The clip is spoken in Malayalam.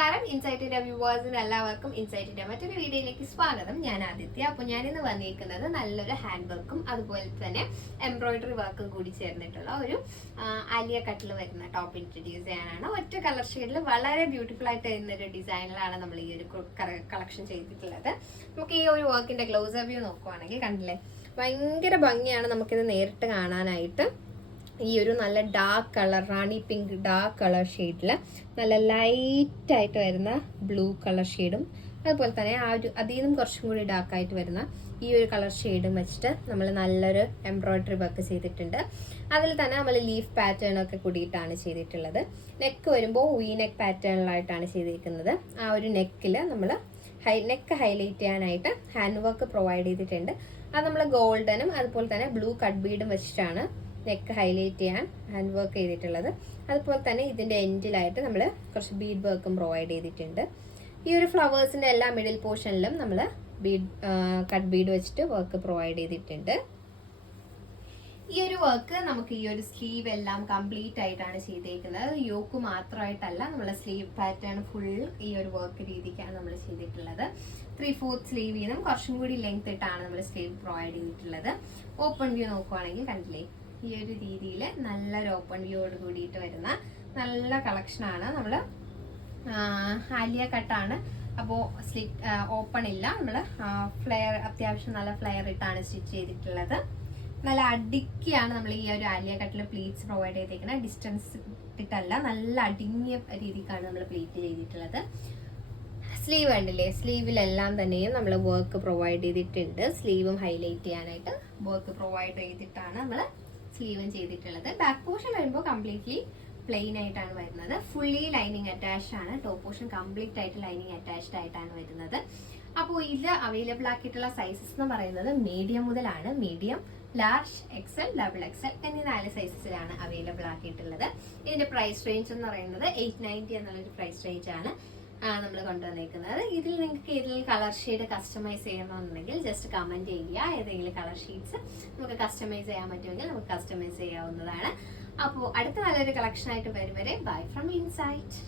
നമസ്കാരം. ഇൻസൈറ്റിന്റെ വ്യൂവേഴ്സിന് എല്ലാവർക്കും ഇൻസൈറ്റിന്റെ മറ്റൊരു വീഡിയോയിലേക്ക് സ്വാഗതം. ഞാൻ ആദിത്യ. അപ്പോൾ ഞാനിന്ന് വന്നിരിക്കുന്നത് നല്ലൊരു ഹാൻഡ് വർക്കും അതുപോലെ തന്നെ എംബ്രോയിഡറി വർക്കും കൂടി ചേർന്നിട്ടുള്ള ഒരു ആലിയ കട്ടിൽ വരുന്ന ടോപ്പ് ഇൻട്രൊഡ്യൂസ് ചെയ്യാനാണ്. ഒറ്റ കളർ ഷെയ്ഡിൽ വളരെ ബ്യൂട്ടിഫുൾ ആയിട്ട് വരുന്ന ഒരു ഡിസൈനിലാണ് നമ്മൾ ഈ ഒരു കളക്ഷൻ ചെയ്തിട്ടുള്ളത്. നമുക്ക് ഈ ഒരു വർക്കിന്റെ ക്ലോസ് വ്യൂ നോക്കുവാണെങ്കിൽ കണ്ടില്ലേ, ഭയങ്കര ഭംഗിയാണ് നമുക്കിത് നേരിട്ട് കാണാനായിട്ട്. ഈ ഒരു നല്ല ഡാർക്ക് കളർ, റാണി പിങ്ക് ഡാർക്ക് കളർ ഷെയ്ഡിൽ നല്ല ലൈറ്റായിട്ട് വരുന്ന ബ്ലൂ കളർ ഷെയ്ഡും അതുപോലെ തന്നെ ആ ഒരു അതിൽ നിന്നും കുറച്ചും കൂടി ഡാർക്കായിട്ട് വരുന്ന ഈ ഒരു കളർ ഷെയ്ഡും വെച്ചിട്ട് നമ്മൾ നല്ലൊരു എംബ്രോയിഡറി വർക്ക് ചെയ്തിട്ടുണ്ട്. അതിൽ തന്നെ നമ്മൾ ലീഫ് പാറ്റേൺ ഒക്കെ കൂടിയിട്ടാണ് ചെയ്തിട്ടുള്ളത്. നെക്ക് വരുമ്പോൾ വി നെക്ക് പാറ്റേണിലായിട്ടാണ് ചെയ്തിരിക്കുന്നത്. ആ ഒരു നെക്കിൽ നമ്മൾ നെക്ക് ഹൈലൈറ്റ് ചെയ്യാനായിട്ട് ഹാൻഡ് വർക്ക് പ്രൊവൈഡ് ചെയ്തിട്ടുണ്ട്. അത് നമ്മൾ ഗോൾഡനും അതുപോലെ തന്നെ ബ്ലൂ കട്ട് ബീഡും വെച്ചിട്ടാണ് നെക്ക് ഹൈലൈറ്റ് ചെയ്യാൻ ഹാൻഡ് വർക്ക് ചെയ്തിട്ടുള്ളത്. അതുപോലെ തന്നെ ഇതിൻ്റെ എൻഡിലായിട്ട് നമ്മൾ കുറച്ച് ബീഡ് വർക്കും പ്രൊവൈഡ് ചെയ്തിട്ടുണ്ട്. ഈ ഒരു ഫ്ലവേഴ്സിൻ്റെ എല്ലാ മിഡിൽ പോർഷനിലും നമ്മൾ കട്ട് ബീഡ് വെച്ചിട്ട് വർക്ക് പ്രൊവൈഡ് ചെയ്തിട്ടുണ്ട്. ഈ ഒരു വർക്ക് നമുക്ക് ഈ ഒരു സ്ലീവ് എല്ലാം കംപ്ലീറ്റ് ആയിട്ടാണ് ചെയ്തേക്കുന്നത്. യോക്ക് മാത്രമായിട്ടല്ല, നമ്മളെ സ്ലീവ് പാറ്റേൺ ഫുൾ ഈ ഒരു വർക്ക് രീതിക്കാണ് നമ്മൾ ചെയ്തിട്ടുള്ളത്. 3/4 സ്ലീവിൽ നിന്നും കുറച്ചും കൂടി ലെങ്ത് ഇട്ടാണ് നമ്മൾ സ്ലീവ് പ്രൊവൈഡ് ചെയ്തിട്ടുള്ളത്. ഓപ്പൺ വ്യൂ നോക്കുവാണെങ്കിൽ കണ്ടില്ലേ, ഈ ഒരു രീതിയിൽ നല്ലൊരു ഓപ്പൺ വ്യൂയോട് കൂടിയിട്ട് വരുന്ന നല്ല കളക്ഷനാണ്. നമ്മൾ ആലിയ കട്ടാണ്, അപ്പോൾ ഓപ്പൺ ഇല്ല. നമ്മൾ ഫ്ലെയർ അത്യാവശ്യം നല്ല ഫ്ലെയർ ഇട്ടാണ് സ്റ്റിച്ച് ചെയ്തിട്ടുള്ളത്. നല്ല അടുക്കിയാണ് നമ്മൾ ഈ ഒരു ആലിയ കട്ടിൽ പ്ലീറ്റ്സ് പ്രൊവൈഡ് ചെയ്തേക്കുന്നത്. ഡിസ്റ്റൻസ് ഇട്ടല്ല, നല്ല അടുങ്ങിയ രീതിക്കാണ് നമ്മൾ പ്ലീറ്റ് ചെയ്തിട്ടുള്ളത്. സ്ലീവ് കണ്ടില്ലേ, സ്ലീവിലെല്ലാം തന്നെയും നമ്മൾ വർക്ക് പ്രൊവൈഡ് ചെയ്തിട്ടുണ്ട്. സ്ലീവും ഹൈലൈറ്റ് ചെയ്യാനായിട്ട് വർക്ക് പ്രൊവൈഡ് ചെയ്തിട്ടാണ് നമ്മൾ സ്ലീവും ചെയ്തിട്ടുള്ളത്. ബാക്ക് പോർഷൻ വരുമ്പോൾ കംപ്ലീറ്റ്ലി പ്ലെയിൻ ആയിട്ടാണ് വരുന്നത്. ഫുള്ളി ലൈനിങ് അറ്റാച്ച്ഡ് ആണ്. ടോപ്പ് പോർഷൻ കംപ്ലീറ്റ് ആയിട്ട് ലൈനിങ് അറ്റാച്ച്ഡ് ആയിട്ടാണ് വരുന്നത്. അപ്പോൾ ഇത് അവൈലബിൾ ആക്കിയിട്ടുള്ള സൈസസ് എന്ന് പറയുന്നത് മീഡിയം മുതലാണ്. Medium, large, XL, double XL എന്നീ 4 സൈസസിലാണ് അവൈലബിൾ ആക്കിയിട്ടുള്ളത്. ഇതിന്റെ പ്രൈസ് റേഞ്ച് എന്ന് പറയുന്നത് 890 എന്നുള്ളൊരു പ്രൈസ് റേഞ്ച് ആണ് നമ്മൾ കൊണ്ടുവന്നേക്കുന്നത്. ഇതിൽ നിങ്ങൾക്ക് ഏതെങ്കിലും കളർ ഷെയ്ഡ് കസ്റ്റമൈസ് ചെയ്യണമെന്നുണ്ടെങ്കിൽ ജസ്റ്റ് കമന്റ് ചെയ്യുക. ഏതെങ്കിലും കളർ ഷെയ്ഡ്സ് നമുക്ക് കസ്റ്റമൈസ് ചെയ്യാൻ പറ്റുമെങ്കിൽ നമുക്ക് കസ്റ്റമൈസ് ചെയ്യാവുന്നതാണ്. അപ്പോൾ അടുത്ത നല്ലൊരു കളക്ഷൻ ആയിട്ട് വരും വരെ ബൈ ഫ്രം ഇൻസൈറ്റ്.